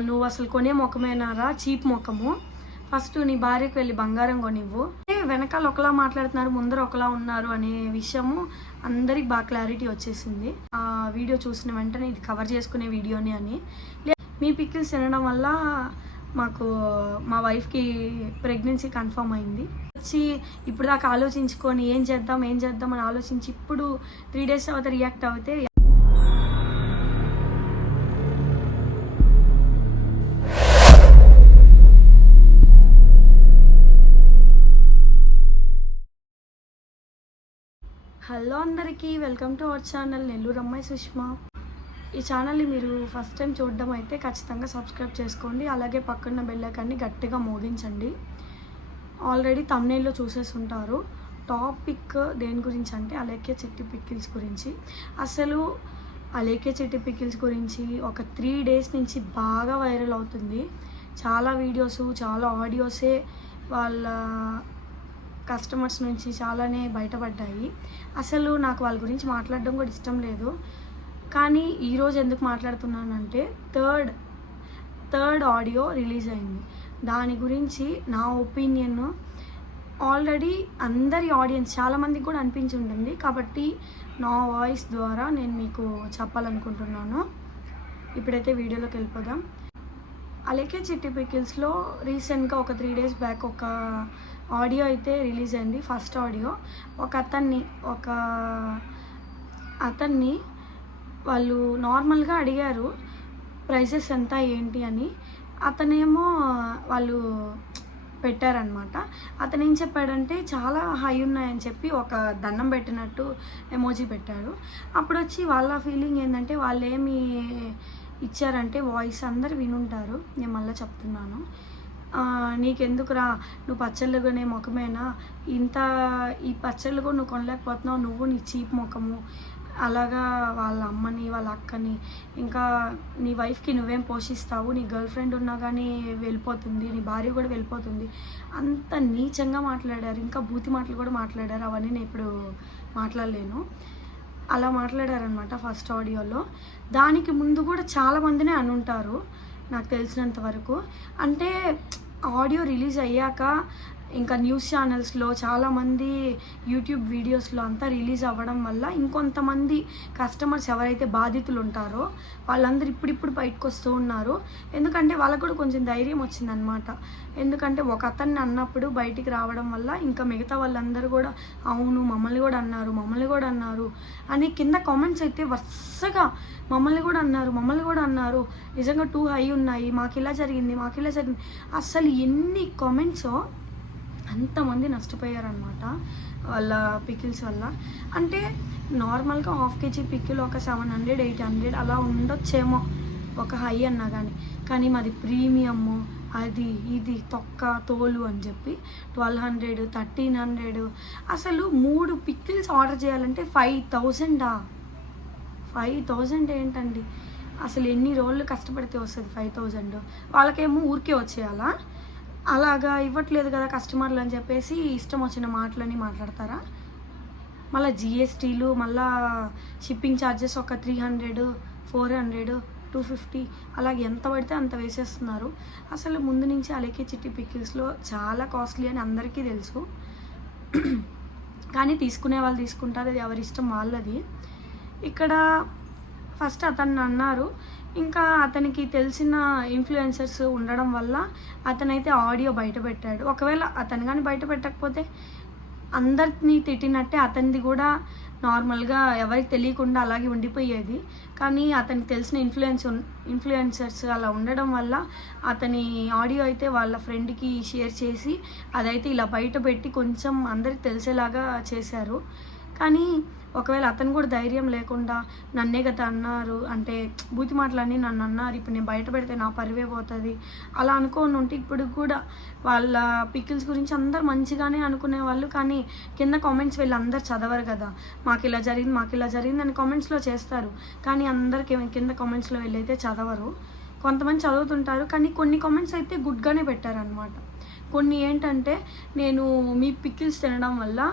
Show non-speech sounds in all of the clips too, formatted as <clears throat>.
నువ్వు అసలు కొనే ముఖమేనారా చీప్ ముఖము. ఫస్ట్ నీ భార్యకు వెళ్ళి బంగారం కొనివ్వు. ఏ, వెనకాల ఒకలా మాట్లాడుతున్నారు ముందర ఒకలా ఉన్నారు అనే విషయము అందరికి బాగా క్లారిటీ వచ్చేసింది. ఆ వీడియో చూసిన వెంటనే ఇది కవర్ చేసుకునే వీడియోని అని. మీ పిక్కిల్స్ తినడం వల్ల మాకు మా వైఫ్కి ప్రెగ్నెన్సీ కన్ఫర్మ్ అయింది. వచ్చి ఇప్పుడు దాకా ఆలోచించుకొని ఏం చేద్దాం ఏం చేద్దాం అని ఆలోచించి ఇప్పుడు త్రీ డేస్ తర్వాత రియాక్ట్ అవుతే హలో అందరికీ welcome to our channel. Nellore అమ్మాయి సుష్మా. ఈ ఛానల్ని మీరు ఫస్ట్ టైం చూడడం అయితే ఖచ్చితంగా సబ్స్క్రైబ్ చేసుకోండి. అలాగే పక్కన బెల్లకాన్ని గట్టిగా మోగించండి. ఆల్రెడీ తమ్నేల్లో చూసేసి ఉంటారు. టాపిక్ దేని గురించి అంటే అలేఖ్య చెట్టి పికిల్స్ గురించి. అసలు అలేఖ్య చెట్టి పికిల్స్ గురించి ఒక త్రీ డేస్ నుంచి బాగా వైరల్ అవుతుంది. చాలా వీడియోస్ చాలా ఆడియోసే వాళ్ళ కస్టమర్స్ నుంచి చాలానే బయటపడ్డాయి. అసలు నాకు వాళ్ళ గురించి మాట్లాడడం కూడా ఇష్టం లేదు. కానీ ఈరోజు ఎందుకు మాట్లాడుతున్నానంటే థర్డ్ థర్డ్ ఆడియో రిలీజ్ అయింది. దాని గురించి నా ఒపీనియన్ ఆల్రెడీ అందరి ఆడియన్స్ చాలామందికి కూడా అనిపించి ఉంటుంది. కాబట్టి నా వాయిస్ ద్వారా నేను మీకు చెప్పాలనుకుంటున్నాను. ఇప్పుడైతే వీడియోలోకి వెళ్ళిపోదాం. అలాగే చిట్టి పికిల్స్లో రీసెంట్గా ఒక త్రీ డేస్ బ్యాక్ ఒక ఆడియో అయితే రిలీజ్ అయింది ఫస్ట్ ఆడియో. ఒక అతన్ని ఒక అతన్ని వాళ్ళు నార్మల్గా అడిగారు ప్రైసెస్ ఎంత ఏంటి? అని. అతనేమో వాళ్ళు పెట్టారనమాట అతను ఏం చెప్పాడంటే చాలా హై ఉన్నాయని చెప్పి ఒక దండం పెట్టినట్టు ఎమోజీ పెట్టాడు అప్పుడు వచ్చి వాళ్ళ ఫీలింగ్ ఏంటంటే వాళ్ళు ఇచ్చారంటే వాయిస్ అందరు వినుంటారు. నేను మళ్ళీ చెప్తున్నాను. నీకెందుకురా? నువ్వు పచ్చళ్ళుగానే ముఖమేనా? ఇంత ఈ పచ్చళ్ళు కూడా నువ్వు కొనలేకపోతున్నావు. నువ్వు నీ చీప్ ముఖము. అలాగా వాళ్ళ అమ్మని వాళ్ళ అక్కని ఇంకా నీ వైఫ్కి నువ్వేం పోషిస్తావు? నీ గర్ల్ ఫ్రెండ్ ఉన్నా కానీ వెళ్ళిపోతుంది. నీ భార్య కూడా వెళ్ళిపోతుంది. అంత నీచంగా మాట్లాడారు. ఇంకా బూతి మాటలు కూడా మాట్లాడారు. అవన్నీ నేను ఇప్పుడు మాట్లాడలేను. అలా మాట్లాడారనమాట ఫస్ట్ ఆడియోలో. దానికి ముందు కూడా చాలా మందినే అనుంటారు నాకు తెలిసినంత వరకు. అంటే ఆడియో రిలీజ్ అయ్యాక ఇంకా న్యూస్ ఛానల్స్లో చాలామంది యూట్యూబ్ వీడియోస్లో అంతా రిలీజ్ అవ్వడం వల్ల ఇంకొంతమంది కస్టమర్స్ ఎవరైతే బాధితులు ఉంటారో వాళ్ళందరూ ఇప్పుడిప్పుడు బయటకు వస్తూ ఉన్నారు. ఎందుకంటే వాళ్ళకు కూడా కొంచెం ధైర్యం వచ్చిందనమాట ఎందుకంటే ఒక అతన్ని అన్నప్పుడు బయటికి రావడం వల్ల ఇంకా మిగతా వాళ్ళందరూ కూడా అవును మమ్మల్ని కూడా అన్నారు మమ్మల్ని కూడా అన్నారు అని కింద కామెంట్స్ అయితే వరుసగా మమ్మల్ని కూడా అన్నారు మమ్మల్ని కూడా అన్నారు నిజంగా టూ హై ఉన్నాయి మాకు ఇలా జరిగింది మాకు ఇలా జరిగింది అసలు ఎన్ని కామెంట్స్ అంతమంది నష్టపోయారనమాట వాళ్ళ పికిల్స్ వల్ల. అంటే నార్మల్గా హాఫ్ కేజీ పికిల్ ఒక సెవెన్ హండ్రెడ్ ఎయిట్ హండ్రెడ్ అలా ఉండొచ్చేమో ఒక హై అన్నా కానీ కానీ మాది ప్రీమియము అది ఇది తొక్క తోలు అని చెప్పి ట్వెల్వ్ హండ్రెడ్ థర్టీన్ హండ్రెడ్. అసలు మూడు పికిల్స్ ఆర్డర్ చేయాలంటే ఫైవ్ థౌజండా? ఫైవ్ థౌజండ్ ఏంటండి? అసలు ఎన్ని రోజులు కష్టపడితే వస్తుంది ఫైవ్ థౌజండ్? వాళ్ళకేమో ఊరికే వచ్చేయాలా? అలాగా ఇవ్వట్లేదు కదా కస్టమర్లు అని చెప్పేసి ఇష్టం వచ్చిన మాటలని మాట్లాడతారా? మళ్ళీ జిఎస్టీలు మళ్ళా షిప్పింగ్ ఛార్జెస్ ఒక three hundred four hundred two fifty అలాగే ఎంత పడితే అంత వేసేస్తున్నారు. అసలు ముందు నుంచి అలకే చిట్టి పికిల్స్లో చాలా కాస్ట్లీ అని అందరికీ తెలుసు. కానీ తీసుకునే వాళ్ళు తీసుకుంటారు అది ఎవరి ఇష్టం వాళ్ళది. ఇక్కడ ఫస్ట్ అతన్ని అన్నారు ఇంకా అతనికి తెలిసిన ఇన్ఫ్లుయెన్సర్స్ ఉండడం వల్ల అతనైతే ఆడియో బయట పెట్టాడు. ఒకవేళ అతను కానీ బయట పెట్టకపోతే అందరిని తిట్టినట్టే అతనిది కూడా నార్మల్గా ఎవరికి తెలియకుండా అలాగే ఉండిపోయేది. కానీ అతనికి తెలిసిన ఇన్ఫ్లుయెన్స్ ఇన్ఫ్లుయెన్సర్స్ అలా ఉండడం వల్ల అతని ఆడియో అయితే వాళ్ళ ఫ్రెండ్కి షేర్ చేసి అదైతే ఇలా బయట పెట్టి కొంచెం అందరికి తెలిసేలాగా చేశారు. కానీ ఒకవేళ అతను కూడా ధైర్యం లేకుండా నన్నే కదా అన్నారు అంటే బూతి మాటలన్నీ నన్ను అన్నారు ఇప్పుడు నేను బయట పెడితే నా పరివే పోతుంది. అలా అనుకోని ఉంటే ఇప్పుడు కూడా వాళ్ళ పికిల్స్ గురించి అందరు మంచిగానే అనుకునే వాళ్ళు కానీ కింద కామెంట్స్ వీళ్ళు అందరు చదవరు కదా. మాకు ఇలా జరిగింది మాకు ఇలా జరిగింది అని కామెంట్స్లో చేస్తారు. కానీ అందరికి కింద కామెంట్స్లో వెళ్ళైతే చదవరు. కొంతమంది చదువుతుంటారు కానీ కొన్ని కామెంట్స్ అయితే గుడ్గానే పెట్టారనమాట కొన్ని ఏంటంటే నేను మీ పికిల్స్ తినడం వల్ల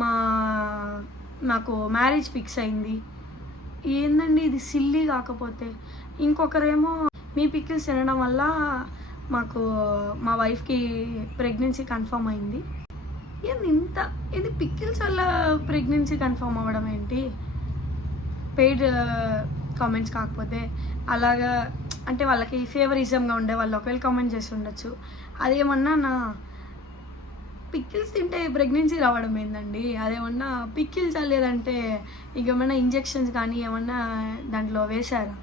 మా నాకు మ్యారేజ్ ఫిక్స్ అయింది. ఏందండి ఇది? సిల్లీ కాకపోతే. ఇంకొకరేమో మీ పికిల్స్ తినడం వల్ల మాకు మా వైఫ్కి ప్రెగ్నెన్సీ కన్ఫర్మ్ అయింది. ఏంది ఇంత ఇది పికిల్స్ వల్ల ప్రెగ్నెన్సీ కన్ఫర్మ్ అవ్వడం ఏంటి? పెయిడ్ కామెంట్స్ uh, కాకపోతే. అలాగా అంటే వాళ్ళకి ఫేవరిజంగా ఉండే వాళ్ళు ఒకవేళ కామెంట్ చేసి ఉండొచ్చు. అదేమన్నా నా పిక్కిల్స్ తింటే ప్రెగ్నెన్సీ రావడం ఏందండి? అదేమన్నా పిక్కిల్స్ లేదంటే ఇంకేమన్నా ఇంజెక్షన్స్ కానీ ఏమన్నా దాంట్లో వేశారా?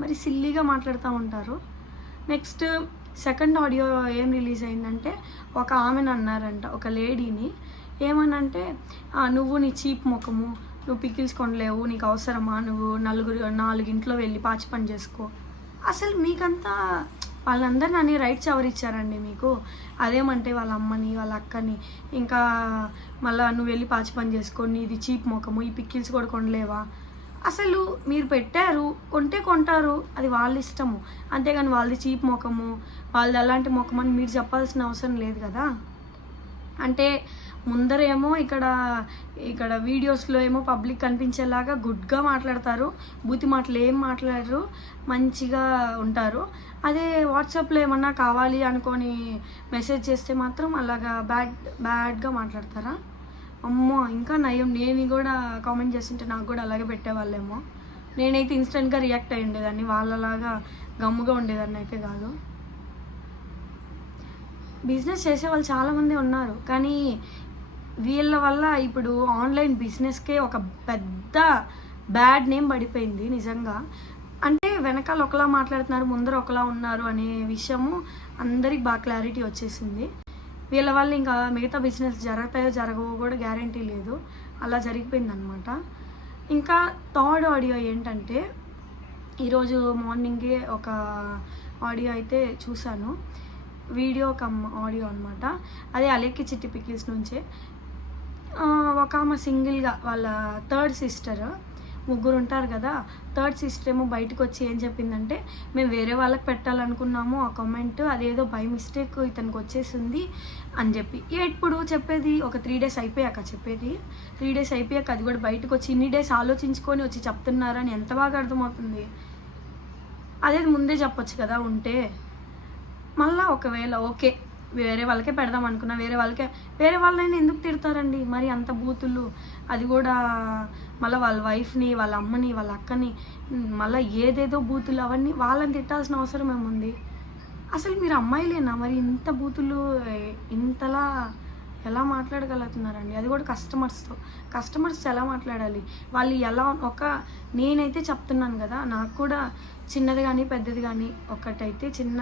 మరి సిల్లీగా మాట్లాడుతూ ఉంటారు. నెక్స్ట్ సెకండ్ ఆడియో ఏం రిలీజ్ అయిందంటే ఒక ఆమెను అన్నారంట ఒక లేడీని. ఏమనంటే నువ్వు నీ చీప్ ముఖము నువ్వు పికిల్స్ కొనలేవు నీకు అవసరమా? నువ్వు నలుగురు నాలుగింట్లో వెళ్ళి పాచి పని చేసుకో. అసలు మీకంతా వాళ్ళందరూ నన్ను రైట్స్ ఎవరు ఇచ్చారండి మీకు. అదేమంటే వాళ్ళ అమ్మని వాళ్ళ అక్కని. ఇంకా మళ్ళీ నువ్వు వెళ్ళి పాచి పని చేసుకొని ఇది చీప్ ముఖము ఈ పిక్కిల్స్ కూడా కొనలేవా? అసలు మీరు పెట్టారు కొంటే కొంటారు అది వాళ్ళ ఇష్టము. అంతేగాని వాళ్ళది చీప్ ముఖము వాళ్ళది అలాంటి ముఖం అని మీరు చెప్పాల్సిన అవసరం లేదు కదా? అంటే ముందరేమో ఇక్కడ ఇక్కడ వీడియోస్లో ఏమో పబ్లిక్ కనిపించేలాగా గుడ్గా మాట్లాడతారు బూతి మాటలు ఏం మాట్లాడరు మంచిగా ఉంటారు. అదే వాట్సాప్లో ఏమన్నా కావాలి అనుకొని మెసేజ్ చేస్తే మాత్రం అలాగా బ్యాడ్ బ్యాడ్గా మాట్లాడతారా? అమ్మో ఇంకా నయం. నేను కూడా కామెంట్ చేస్తుంటే నాకు కూడా అలాగే పెట్టేవాళ్ళేమో. నేనైతే ఇన్స్టెంట్గా రియాక్ట్ అయ్యి ఉండేదాన్ని వాళ్ళలాగా గమ్ముగా ఉండేదాన్ని అయితే కాదు. బిజినెస్ చేసే వాళ్ళు చాలామంది ఉన్నారు. కానీ వీళ్ళ వల్ల ఇప్పుడు ఆన్లైన్ బిజినెస్కే ఒక పెద్ద బ్యాడ్ నేమ్ పడిపోయింది నిజంగా. అంటే వెనకాల ఒకలా మాట్లాడుతున్నారు ముందర ఒకలా ఉన్నారు అనే విషయము అందరికి బాగా క్లారిటీ వచ్చేసింది. వీళ్ళ వల్ల ఇంకా మిగతా బిజినెస్ జరుగుతాయో జరగవో కూడా గ్యారంటీ లేదు. అలా జరిగిపోయింది అనమాట ఇంకా థర్డ్ ఆడియో ఏంటంటే ఈరోజు మార్నింగే ఒక ఆడియో అయితే చూశాను. వీడియో కమ్ ఆడియో అనమాట అదే అలెక్కి చిట్టి పికిల్స్ నుంచే. ఒక ఆమె సింగిల్గా వాళ్ళ థర్డ్ సిస్టర్ ముగ్గురు ఉంటారు కదా థర్డ్ సిస్టర్ ఏమో బయటకు వచ్చి ఏం చెప్పిందంటే మేము వేరే వాళ్ళకి పెట్టాలనుకున్నాము ఆ కామెంట్ అదేదో బై మిస్టేక్ ఇతనికి వచ్చేసింది అని చెప్పి. ఎప్పుడు చెప్పేది? ఒక త్రీ డేస్ అయిపోయాక చెప్పేది. త్రీ డేస్ అయిపోయాక అది కూడా బయటకు వచ్చి ఇన్ని డేస్ ఆలోచించుకొని వచ్చి చెప్తున్నారని ఎంత బాగా అర్థమవుతుంది. అదే ముందే చెప్పొచ్చు కదా ఉంటే. మళ్ళీ ఒకవేళ ఓకే వేరే వాళ్ళకే పెడదాం అనుకున్నా వేరే వాళ్ళకే వేరే వాళ్ళైనా ఎందుకు తిడతారండి? మరి అంత బూతులు. అది కూడా మళ్ళీ వాళ్ళ వైఫ్ని వాళ్ళ అమ్మని వాళ్ళ అక్కని మళ్ళీ ఏదేదో బూతులు అవన్నీ వాళ్ళని తిట్టాల్సిన అవసరం ఏముంది? అసలు మీరు అమ్మాయిలేనా? మరి ఇంత బూతులు ఇంతలా ఎలా మాట్లాడగలుగుతున్నారండి? అది కూడా కస్టమర్స్తో కస్టమర్స్ ఎలా మాట్లాడాలి? వాళ్ళు ఎలా ఒక నేనైతే చెప్తున్నాను కదా నాకు కూడా చిన్నది కానీ పెద్దది కానీ ఒకటైతే చిన్న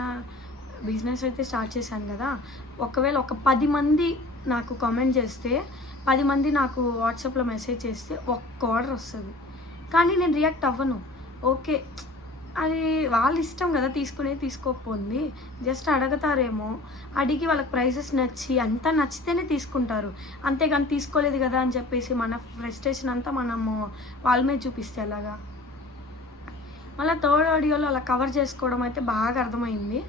బిజినెస్ అయితే స్టార్ట్ చేశాను కదా. ఒకవేళ ఒక పది మంది నాకు కామెంట్ చేస్తే పది మంది నాకు వాట్సాప్లో మెసేజ్ చేస్తే ఒక్క ఆర్డర్ వస్తుంది. కానీ నేను రియాక్ట్ అవ్వను. ఓకే అది వాళ్ళ ఇష్టం కదా తీసుకునే తీసుకోకపోయింది జస్ట్ అడగతారేమో. అడిగి వాళ్ళకి ప్రైసెస్ నచ్చి అంతా నచ్చితేనే తీసుకుంటారు. అంతేగాని తీసుకోలేదు కదా అని చెప్పేసి మన ఫ్రస్ట్రేషన్ అంతా మనము వాళ్ళ మీద చూపిస్తే ఎలాగా? మళ్ళీ థర్డ్ ఆడియోలో అలా కవర్ చేసుకోవడం అయితే బాగా అర్థమైంది.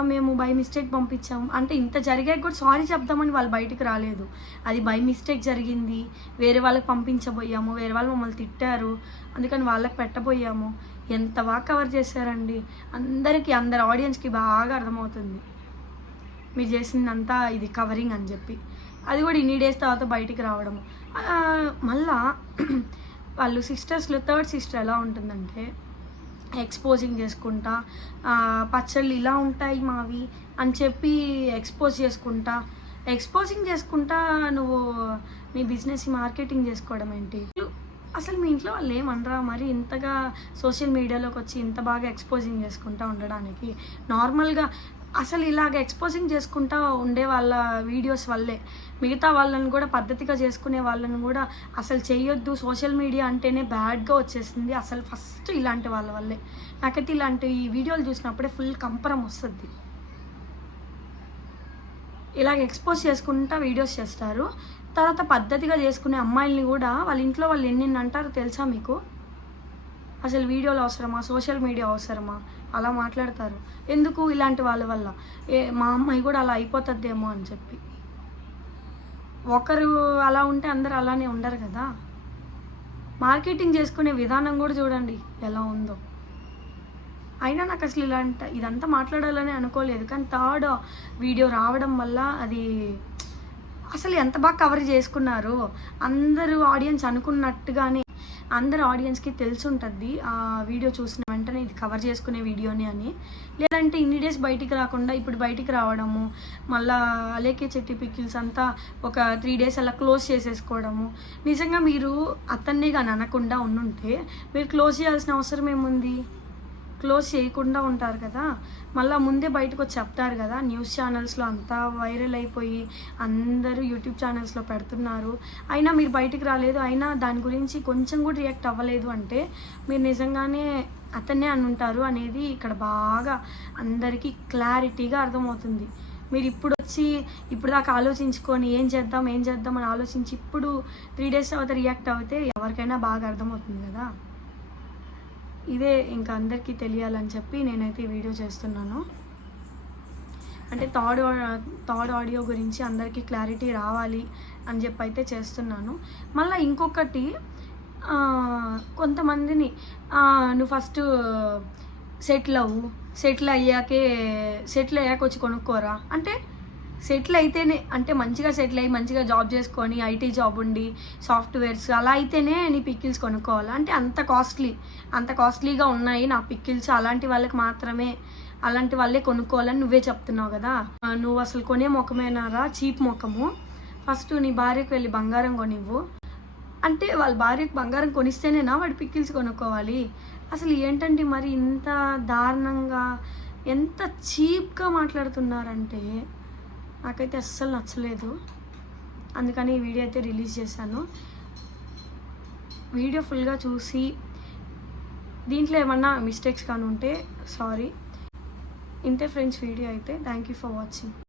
మేము బై మిస్టేక్ పంపించాము. అంటే ఇంత జరిగాక కూడా సారీ చెప్దామని వాళ్ళు బయటికి రాలేదు. అది బై మిస్టేక్ జరిగింది. వేరే వాళ్ళకి పంపించబోయాము. వేరే వాళ్ళు మమ్మల్ని తిట్టారు. అందుకని వాళ్ళకి పెట్టబోయాము. ఎంత బాగా కవర్ చేశారండి. అందరికీ అందరి ఆడియన్స్కి బాగా అర్థమవుతుంది. మీరు చేసిందంతా ఇది కవరింగ్ అని చెప్పి. అది కూడా ఇన్ని డేస్ తర్వాత బయటికి రావడం. మళ్ళా <clears throat> వాళ్ళు సిస్టర్స్లో థర్డ్ సిస్టర్ ఎలా ఉంటుందంటే ఎక్స్పోజింగ్ చేసుకుంటా. పచ్చళ్ళు ఇలా ఉంటాయి మావి అని చెప్పి ఎక్స్పోజ్ చేసుకుంటా. ఎక్స్పోజింగ్ చేసుకుంటా నువ్వు మీ బిజినెస్ మార్కెటింగ్ చేసుకోవడం ఏంటి? అసలు మీ ఇంట్లో వాళ్ళు ఏమనరా మరి ఇంతగా సోషల్ మీడియాలోకి వచ్చి ఇంత బాగా ఎక్స్పోజింగ్ చేసుకుంటా ఉండడానికి? నార్మల్గా అసలు ఇలాగ ఎక్స్పోజింగ్ చేసుకుంటా ఉండే వాళ్ళ వీడియోస్ వల్లే. మిగతా వాళ్ళని కూడా పద్ధతిగా చేసుకునే వాళ్ళని కూడా అసలు చేయొద్దు. సోషల్ మీడియా అంటేనే బ్యాడ్గా వచ్చేసింది. అసలు ఫస్ట్ ఇలాంటి వాళ్ళ వల్లే. నాకైతే ఇలాంటి ఈ వీడియోలు చూసినప్పుడే ఫుల్ కంపరం వస్తుంది. ఇలాగ ఎక్స్పోజ్ చేసుకుంటా వీడియోస్ చేస్తారు. తర్వాత పద్ధతిగా చేసుకునే అమ్మాయిల్ని కూడా వాళ్ళ ఇంట్లో వాళ్ళు ఎన్ని అంటారో తెలుసా మీకు? అసలు వీడియోలు అవసరమా? సోషల్ మీడియా అవసరమా? అలా మాట్లాడతారు. ఎందుకు ఇలాంటి వాళ్ళ వల్ల? ఏ మా అమ్మాయి కూడా అలా అయిపోతుందేమో అని చెప్పి. ఒకరు అలా ఉంటే అందరు అలానే ఉండరు కదా? మార్కెటింగ్ చేసుకునే విధానం కూడా చూడండి ఎలా ఉందో. అయినా నాకు అసలు ఇలాంటి ఇదంతా మాట్లాడాలని అనుకోలేదు. కానీ థర్డ్ వీడియో రావడం వల్ల అది అసలు ఎంత బాగా కవర్ చేసుకున్నారు? అందరూ ఆడియన్స్ అనుకున్నట్టుగానే అందరు ఆడియన్స్కి తెలిసి ఉంటుంది ఆ వీడియో చూసిన వెంటనే ఇది కవర్ చేసుకునే వీడియోని అని. లేదంటే ఇన్ని డేస్ బయటికి రాకుండా ఇప్పుడు బయటికి రావడము మళ్ళా అలేకే చెట్టి పికిల్స్ అంతా ఒక త్రీ డేస్ అలా క్లోజ్ చేసేసుకోవడము. నిజంగా మీరు అతన్నే కానీ అనకుండా ఉండుంటే మీరు క్లోజ్ చేయాల్సిన అవసరం ఏముంది? క్లోజ్ చేయకుండా ఉంటారు కదా మళ్ళీ ముందే బయటకు వచ్చి చెప్తారు కదా న్యూస్ ఛానల్స్లో అంతా వైరల్ అయిపోయి అందరూ యూట్యూబ్ ఛానల్స్లో పెడుతున్నారు. అయినా మీరు బయటికి రాలేదు అయినా దాని గురించి కొంచెం కూడా రియాక్ట్ అవ్వలేదు అంటే మీరు నిజంగానే అతన్నే అని ఉంటారు అనేది ఇక్కడ బాగా అందరికీ క్లారిటీగా అర్థమవుతుంది. మీరు ఇప్పుడు వచ్చి ఇప్పుడు దాకా ఆలోచించుకొని ఏం చేద్దాం ఏం చేద్దాం అని ఆలోచించి ఇప్పుడు త్రీ డేస్ తర్వాత రియాక్ట్ అవుతే ఎవరికైనా బాగా అర్థమవుతుంది కదా. ఇదే ఇంకా అందరికీ తెలియాలని చెప్పి నేనైతే వీడియో చేస్తున్నాను. అంటే థర్డ్ థర్డ్ ఆడియో గురించి అందరికీ క్లారిటీ రావాలి అని చెప్పి అయితే చేస్తున్నాను. మళ్ళీ ఇంకొకటి కొంతమందిని నువ్వు ఫస్ట్ సెటిల్ అవ్వు. సెటిల్ అయ్యాకే సెటిల్ అయ్యాక వచ్చి కొనుక్కోరా? అంటే సెటిల్ అయితేనే అంటే మంచిగా సెటిల్ అయ్యి మంచిగా జాబ్ చేసుకొని ఐటీ జాబ్ ఉండి సాఫ్ట్వేర్స్ అలా అయితేనే నీ పిక్కిల్స్ కొనుక్కోవాలి? అంటే అంత కాస్ట్లీ అంత కాస్ట్లీగా ఉన్నాయి నా పిక్కిల్స్ అలాంటి వాళ్ళకి మాత్రమే అలాంటి వాళ్ళే కొనుక్కోవాలని నువ్వే చెప్తున్నావు కదా? నువ్వు అసలు కొనే ముఖమేనారా? చీప్ ముఖము. ఫస్ట్ నీ భార్యకు వెళ్ళి బంగారం కొనివ్వు. అంటే వాళ్ళ భార్యకు బంగారం కొనిస్తేనేనా వాడి పిక్కిల్స్ కొనుక్కోవాలి. అసలు ఏంటండి మరి ఇంత దారుణంగా ఎంత చీప్గా మాట్లాడుతున్నారంటే నాకైతే అస్సలు నచ్చలేదు. అందుకని ఈ వీడియో అయితే రిలీజ్ చేశాను. వీడియో ఫుల్గా చూసి దీంట్లో ఏమన్నా మిస్టేక్స్ కానీ ఉంటే సారీ. ఇంతే ఫ్రెండ్స్ వీడియో అయితే. Thank you for watching.